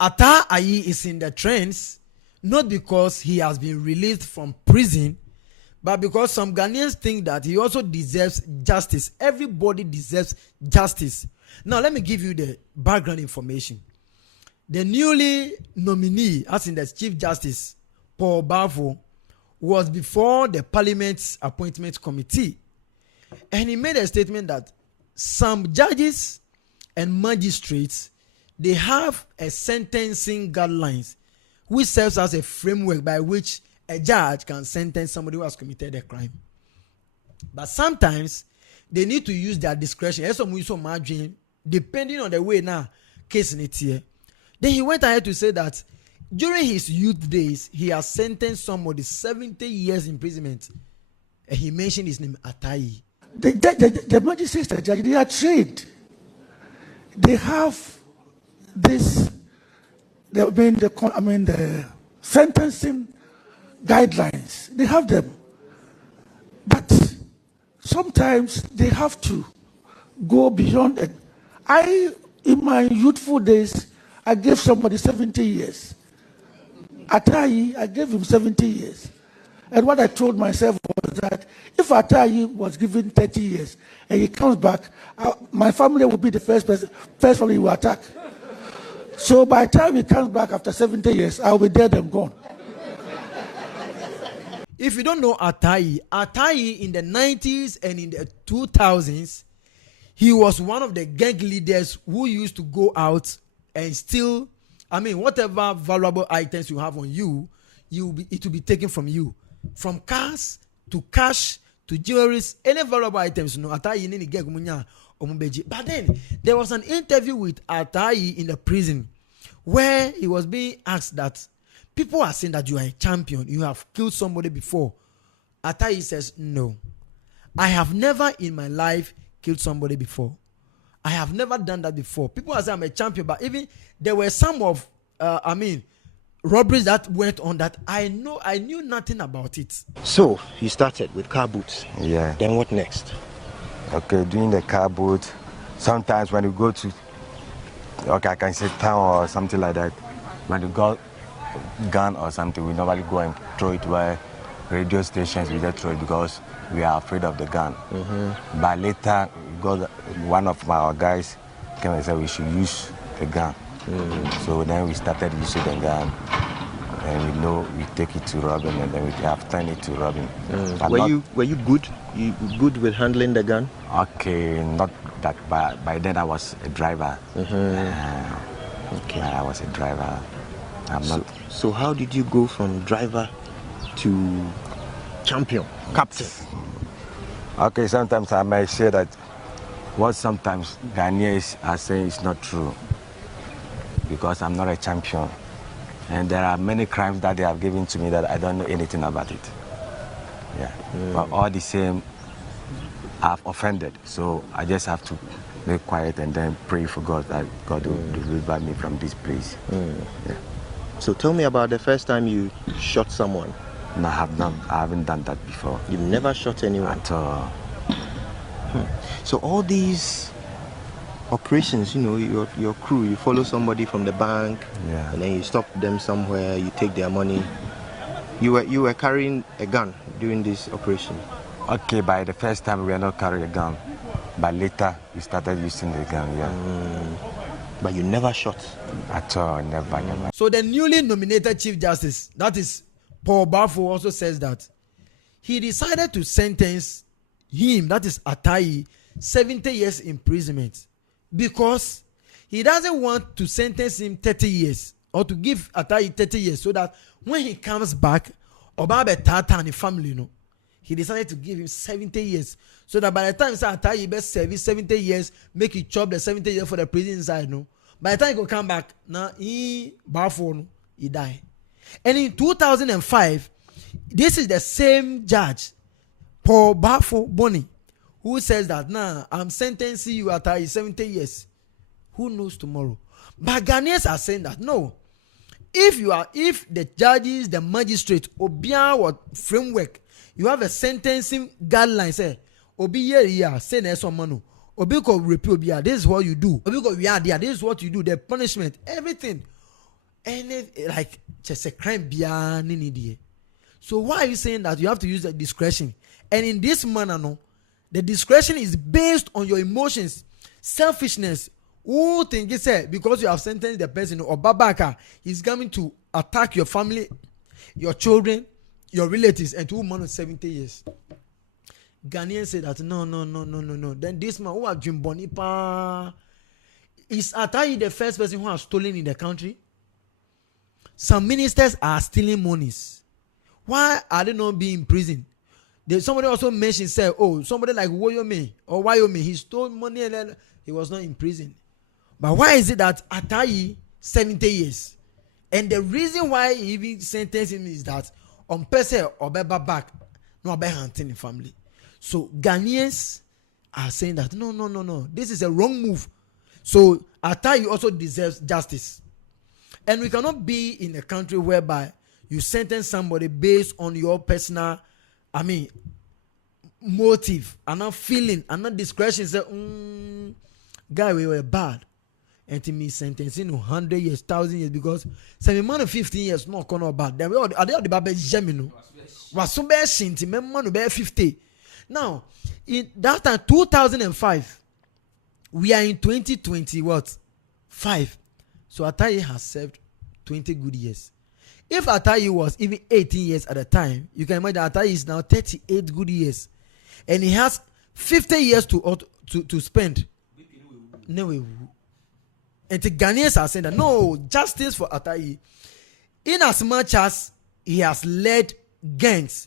Ataa Ayi is in the trends not because he has been released from prison, but because some Ghanaians think that he also deserves justice. Everybody deserves justice. Now, let me give you the background information. The newly nominee, as in the Chief Justice, Paul Baffoe, was before the Parliament's Appointment Committee. And he made a statement that some judges and magistrates, they have a sentencing guidelines which serves as a framework by which a judge can sentence somebody who has committed a crime. But sometimes they need to use their discretion. Depending on the way now case in it here. Then he went ahead to say that during his youth days, he has sentenced somebody 70 years imprisonment. And he mentioned his name, Ataa Ayi. The magistrates, the judge, they are trained. They have this, the sentencing guidelines. They have them. But sometimes they have to go beyond it. In my youthful days, I gave somebody 70 years. Ataa Ayi, I gave him 70 years. And what I told myself was that if Ataa Ayi was given 30 years and he comes back, my family will be the first family he will attack. So by the time he comes back after 70 years, I will be dead and gone. If you don't know Ataa Ayi in the 90s and in the 2000s, he was one of the gang leaders who used to go out and steal, whatever valuable items you have on you, it will be taken from you. From cars to cash to jewelries, any valuable items, Ataa Ayi ni gang munya omubeji. But then there was an interview with Ataa Ayi in the prison where he was being asked that people are saying that you are a champion, you have killed somebody before. Ataa Ayi says, no, I have never in my life killed somebody before. I have never done that before. People are saying I'm a champion, but even there were some of, robberies that went on that I knew nothing about it. So you started with car boots. Yeah. Then what next? Okay, doing the car boot. Sometimes when you go to, I can say town or something like that. When you got gun or something, we normally go and throw it where radio stations, we just throw it because we are afraid of the gun. Mm-hmm. But later, one of our guys came and said we should use the gun. Mm-hmm. So then we started using the gun, and we take it to robbing, and then we have turned it to robbing. Were you good? You good with handling the gun? Okay, not that bad. By then I was a driver. Mm-hmm. Okay, I was a driver. So how did you go from driver to champion, captain? Okay, sometimes I might say that what sometimes Ghanaians are saying is not true, because I'm not a champion. And there are many crimes that they have given to me that I don't know anything about it. Yeah. But all the same, I've offended. So I just have to be quiet and then pray for God that God will deliver me from this place. Yeah. So tell me about the first time you shot someone. No, I haven't done that before. You've never shot anyone? At all. So all these operations, your crew, you follow somebody from the bank, yeah, and then you stop them somewhere, you take their money. You were carrying a gun during this operation? Okay, by the first time we were not carrying a gun, but later we started using the gun, yeah. But you never shot? At all, never. So the newly nominated Chief Justice, that is Paul Baffoe, also says that he decided to sentence him, that is Ataa Ayi, 70 years imprisonment because he doesn't want to sentence him 30 years or to give Ataa Ayi 30 years so that when he comes back, Obabe Tata and the family, he decided to give him 70 years so that by the time Ataa Ayi best service 70 years, make it chop the 70 years for the prison inside, by the time he go come back, now he Baffoe, he die. And in 2005, this is the same judge, Paul Baffoe-Bonnie, who says that I'm sentencing you at 70 years. Who knows tomorrow? But Ghanaians are saying that no. If the judges, the magistrate, obia what framework, you have a sentencing guideline, say, obi here, say neso manu, obi ko repeal obia, this is what you do. Obi ko we are there, this is what you do, the punishment, everything any like just a crime beyond any idea. So why are you saying that you have to use the discretion? And in this manner, no, the discretion is based on your emotions, selfishness. Who think you say because you have sentenced the person or babaka, he's coming to attack your family, your children, your relatives, and to man of 70 years. Ghanaians say that no. Then this man who has dream Bonnie pa is Ataa Ayi the first person who has stolen in the country? Some ministers are stealing monies. Why are they not being in prison? Somebody also mentioned, say, oh, somebody like Woyome or Wyoming, he stole money and then he was not in prison. But why is it that Ataa Ayi 70 years? And the reason why he even sentenced him is that on person or back, no be hunting in family. So Ghanaians are saying that no, this is a wrong move. So Ataa Ayi also deserves justice. And we cannot be in a country whereby you sentence somebody based on your personal, motive and not feeling and not discretion. Say, guy, we were bad. And to me, sentencing 100 years, 1,000 years, because some man of 15 years not gonna bad. Then we all the baby gemino. Was so bad shinty, man be 50. Now, in that time 2005, we are in 2020 what? 5. So Ataa Ayi has served 20 good years. If Ataa Ayi was even 18 years at the time, you can imagine Ataa Ayi is now 38 good years. And he has 50 years to spend. No way. And the Ghanaians are saying that no justice for Ataa Ayi. In as much as he has led gangs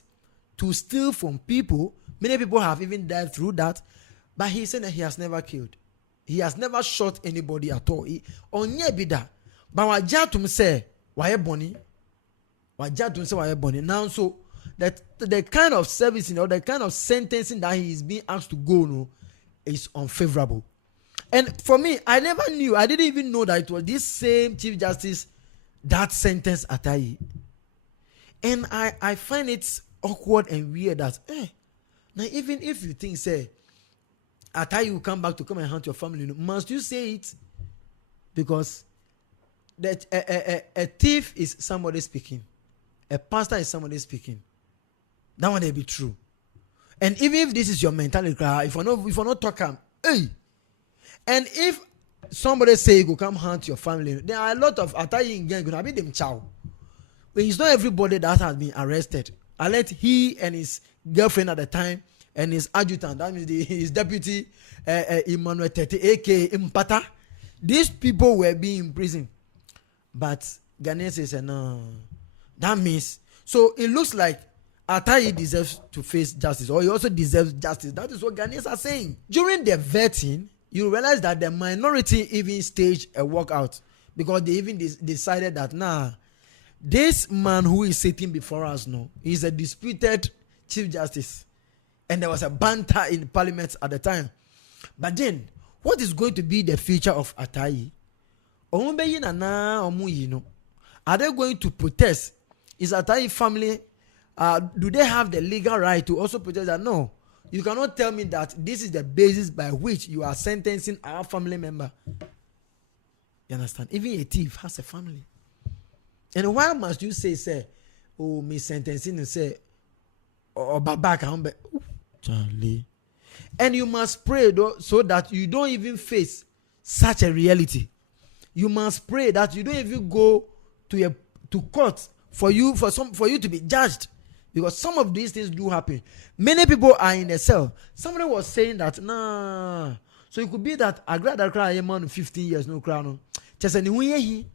to steal from people, many people have even died through that. But he said that he has never killed. He has never shot anybody at all. Onye bida. But wajatum say why Bonnie? Wajatum say why Bonnie? Now so that the kind of servicing or the kind of sentencing that he is being asked to go no is unfavorable. And for me, I didn't even know that it was this same Chief Justice that sentenced Ataa Ayi. And I find it awkward and weird that now even if you think say Ataa Ayi will come back to come and hunt your family, must you say it? Because that a thief is somebody speaking, a pastor is somebody speaking. That one may be true. And even if this is your mentality, if you not talk, hey. And if somebody say you go come hunt your family, there are a lot of Ataa Ayi in gang gonna be them chow. But it's not everybody that has been arrested. I let he and his girlfriend at the time and his adjutant, that means his deputy, Emmanuel Tete, aka Impata. These people were being in prison. But Ghanaians says no. That means, so it looks like Ataa Ayi deserves to face justice, or he also deserves justice. That is what Ghanaians are saying. During the vetting, you realize that the minority even staged a walkout because they even decided that this man who is sitting before us now is a disputed Chief Justice. And there was a banter in Parliament at the time. But then, what is going to be the future of Ataa Ayi? Are they going to protest? Is Ataa Ayi family, do they have the legal right to also protest that? No. You cannot tell me that this is the basis by which you are sentencing our family member. You understand? Even a thief has a family. And why must you say, oh, me sentencing and say, or back, Charlie. And you must pray so that you don't even face such a reality. You must pray that you don't even go to court for you to be judged. Because some of these things do happen. Many people are in a cell. Somebody was saying that, So it could be that I grad a cry a man 15 years no crown. Just any way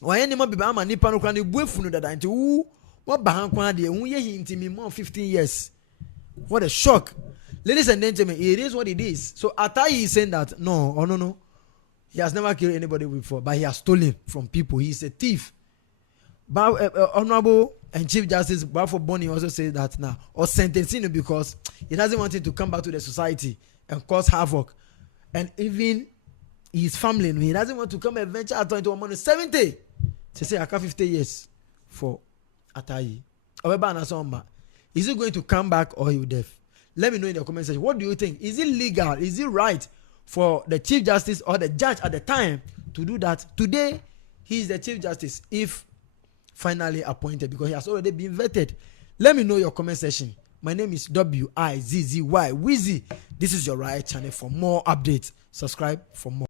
why any man be a man nipa no crown the boyfriend that into what behind kwan de he into me more 15 years. What a shock. Ladies and gentlemen, it is what it is. So Ataa Ayi is saying that no. He has never killed anybody before, but he has stolen from people. He is a thief. But Honorable and Chief Justice Baffoe-Bonnie also says that now, or sentencing him because he doesn't want him to come back to the society and cause havoc. And even his family, he doesn't want to come and venture out into a money 70. To say I got 50 years for Ataa Ayi. Is he going to come back or he will deaf? Let me know in the comment section. What do you think? Is it legal? Is it right for the Chief Justice or the judge at the time to do that? Today, he is the Chief Justice if finally appointed, because he has already been vetted. Let me know your comment section. My name is WIZZY Wizzy. This is your right channel. For more updates, subscribe for more.